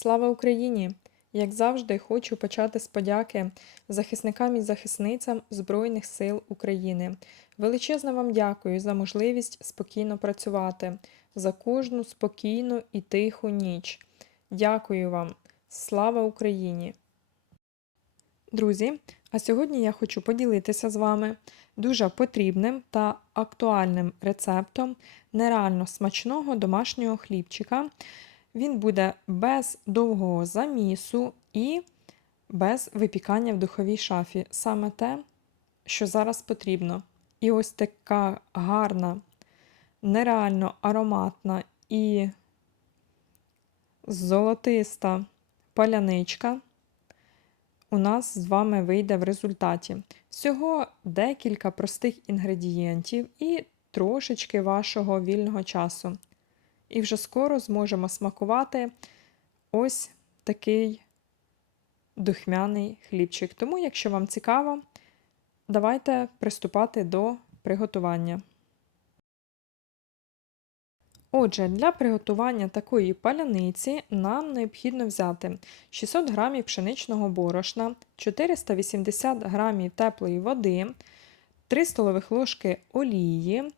Слава Україні! Як завжди, хочу почати з подяки захисникам і захисницям Збройних сил України. Величезно вам дякую за можливість спокійно працювати, за кожну спокійну і тиху ніч. Дякую вам! Слава Україні! Друзі, а сьогодні я хочу поділитися з вами дуже потрібним та актуальним рецептом нереально смачного домашнього хлібчика. Він буде без довгого замісу і без випікання в духовій шафі. Саме те, що зараз потрібно. І ось така гарна, нереально ароматна і золотиста паляничка у нас з вами вийде в результаті. Всього декілька простих інгредієнтів і трошечки вашого вільного часу. І вже скоро зможемо смакувати ось такий духмяний хлібчик. Тому, якщо вам цікаво, давайте приступати до приготування. Отже, для приготування такої паляниці нам необхідно взяти 600 г пшеничного борошна, 480 г теплої води, 3 столових ложки олії,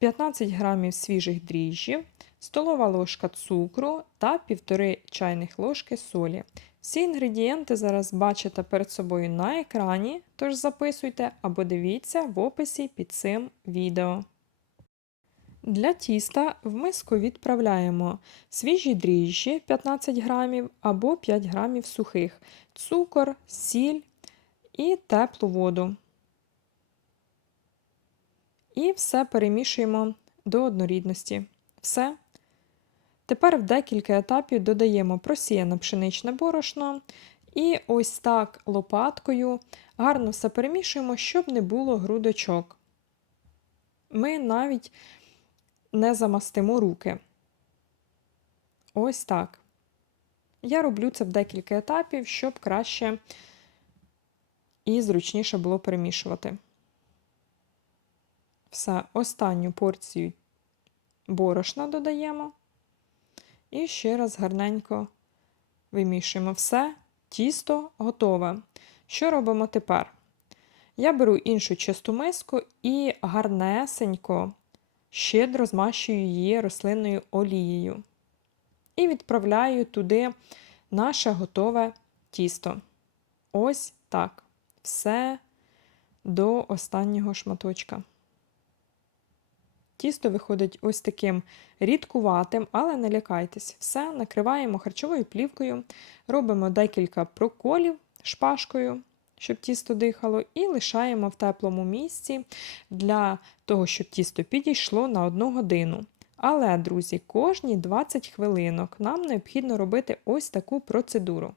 15 г свіжих дріжджів, столова ложка цукру та 1,5 чайних ложки солі. Всі інгредієнти зараз бачите перед собою на екрані, тож записуйте або дивіться в описі під цим відео. Для тіста в миску відправляємо свіжі дріжджі 15 грамів або 5 грамів сухих, цукор, сіль і теплу воду. І все перемішуємо до однорідності. Все. Тепер в декілька етапів додаємо просіяне пшеничне борошно і ось так лопаткою гарно все перемішуємо, щоб не було грудочок. Ми навіть не замастимо руки. Ось так. Я роблю це в декілька етапів, щоб краще і зручніше було перемішувати. Все, останню порцію борошна додаємо. І ще раз гарненько вимішуємо все, тісто готове. Що робимо тепер? Я беру іншу чисту миску і гарнесенько щедро змащую її рослинною олією. І відправляю туди наше готове тісто. Ось так. Все до останнього шматочка. Тісто виходить ось таким рідкуватим, але не лякайтесь. Все накриваємо харчовою плівкою, робимо декілька проколів шпажкою щоб тісто дихало, і лишаємо в теплому місці для того, щоб тісто підійшло на 1 годину. Але, друзі, кожні 20 хвилинок нам необхідно робити ось таку процедуру.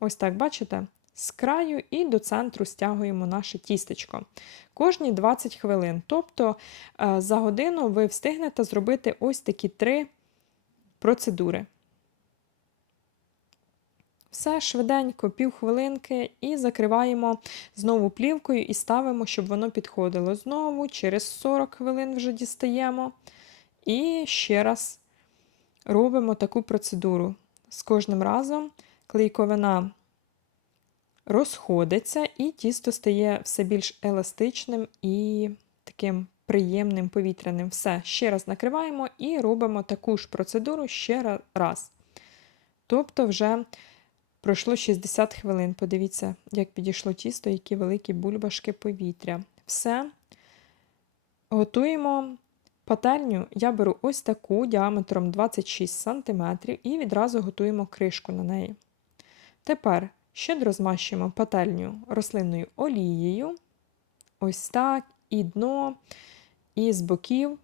Ось так, бачите? З краю і до центру стягуємо наше тістечко. Кожні 20 хвилин. Тобто е, за годину ви встигнете зробити ось такі три процедури. Все швиденько, півхвилинки, і закриваємо знову плівкою і ставимо, щоб воно підходило. Знову через 40 хвилин вже дістаємо. І ще раз робимо таку процедуру. З кожним разом клейковина розходиться, і тісто стає все більш еластичним і таким приємним повітряним. Все, ще раз накриваємо і робимо таку ж процедуру ще раз. Тобто, вже Пройшло 60 хвилин. Подивіться, як підійшло тісто, які великі бульбашки повітря. Все. Готуємо пательню. Я беру ось таку діаметром 26 см і відразу готуємо кришку на неї. Тепер щедро змащуємо пательню рослинною олією. Ось так, і дно, і з боків.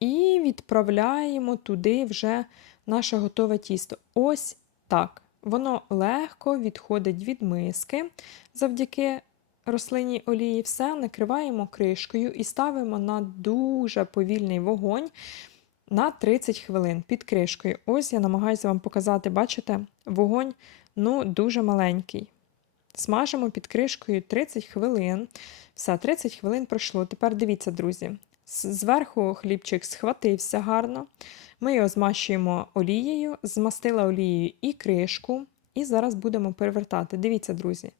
І відправляємо туди вже наше готове тісто. Ось так. Воно легко відходить від миски завдяки рослинній олії. Все накриваємо кришкою і ставимо на дуже повільний вогонь на 30 хвилин під кришкою. Ось я намагаюся вам показати, бачите, вогонь ну, дуже маленький. Смажимо під кришкою 30 хвилин. Все, 30 хвилин пройшло. Тепер дивіться, друзі. Зверху хлібчик схватився гарно. Ми його змащуємо олією, змастила олією і кришку, і зараз будемо перевертати. Дивіться, друзі.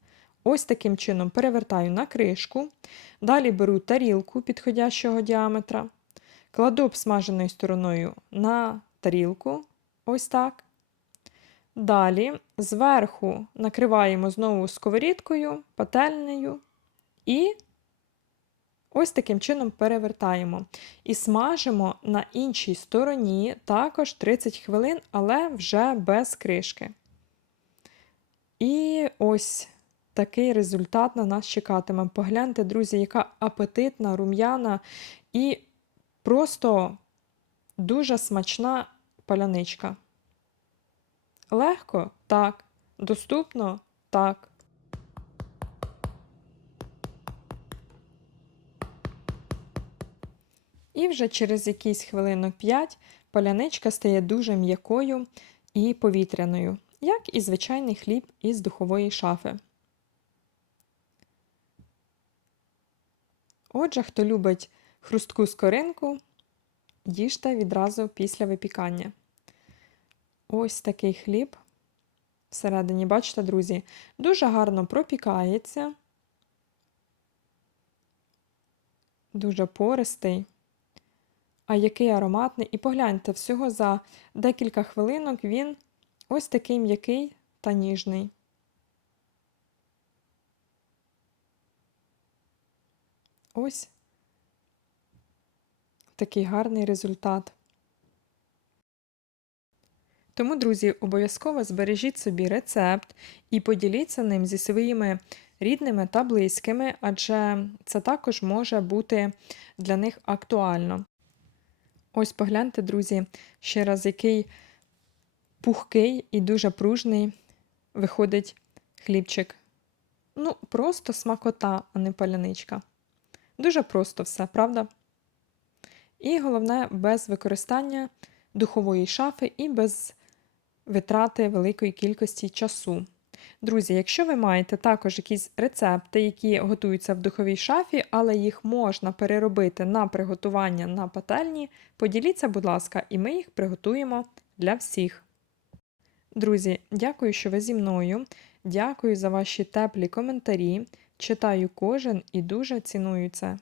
Ось таким чином перевертаю на кришку. Далі беру тарілку підходящого діаметра, кладу обсмаженою стороною на тарілку. Ось так. Далі зверху накриваємо знову сковорідкою, пательнею і ось таким чином перевертаємо. І смажимо на іншій стороні також 30 хвилин, але вже без кришки. І ось такий результат на нас чекатиме. Погляньте, друзі, яка апетитна, рум'яна і просто дуже смачна паляничка. Легко? Так. Доступно? Так. І вже через якийсь хвилинок 5 паляничка стає дуже м'якою і повітряною, як і звичайний хліб із духової шафи. Отже, хто любить хрустку скоринку, їжте відразу після випікання. Ось такий хліб. Всередині, бачите, друзі, дуже гарно пропікається, дуже пористий, а який ароматний. І погляньте, всього за декілька хвилинок він ось такий м'який та ніжний. Ось такий гарний результат. Тому, друзі, обов'язково збережіть собі рецепт і поділіться ним зі своїми рідними та близькими, адже це також може бути для них актуально. Ось погляньте, друзі, ще раз, який пухкий і дуже пружний виходить хлібчик. Ну, просто смакота, а не паляничка. Дуже просто все, правда? І головне, без використання духової шафи і без витрати великої кількості часу. Друзі, якщо ви маєте також якісь рецепти, які готуються в духовій шафі, але їх можна переробити на приготування на пательні, поділіться, будь ласка, і ми їх приготуємо для всіх. Друзі, дякую, що ви зі мною. Дякую за ваші теплі коментарі. Читаю кожен і дуже ціную це.